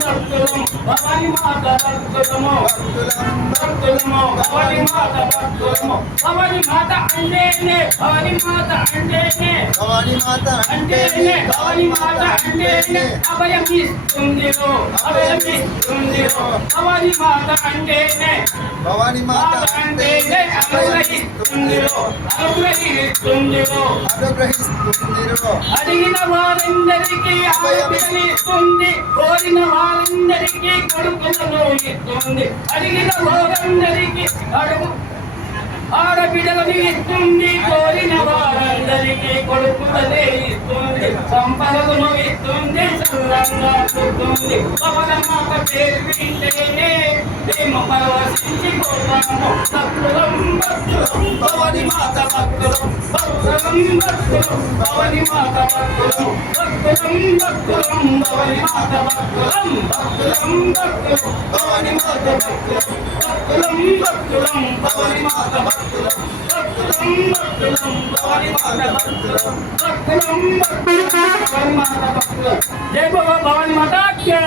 భక్తులం భవాని మాత భక్తులము భక్తులము భవాని మాత భక్తులము భవాని మాత అంటేనే భవాని మాత అంటేనే భవాని మాత అంటేనే భవాని మాత అంటేనే అభయం ఇస్తుందిరో అభయం ఇస్తుందిరో భవాని మాత అంటేనే భవాని మాత అంటేనే అనుగ్రహిస్తుందిరో అనుగ్రహిస్తుందిరో అనుగ్రహిస్తుందిరో అడిగిన వారందరికీ ఆరోగ్యమిస్తుంది కోరిన వారందరికీ కొడుకులను ఇస్తుంది అడిగిన వారందరికీ ఆడబిడ్డలను ఇస్తుంది కోరిన వారందరికీ కొడుకులనే ఇస్తుంది సంపదలను ఇస్తుంది సల్లంగా చూస్తుంది పవన మాత పేరు వింటేనే ప్రేమ పరవశించిపోతాము భక్తులం భక్తులం భవని మాత భక్తులం భక్తులం భక్తులం భవని మాత భక్తులం భక్తులం భక్తులం భవని మాత భక్తులం భక్తులం భక్తులం భవని మాత భక్తులం భక్తులం భక్తులం భవని మాత భక్తులం భక్తులం భక్తులం భవని మాత భక్తులం భక్తులం భక్తులం భవని మాత భక్తులం జై భవాని మాత జై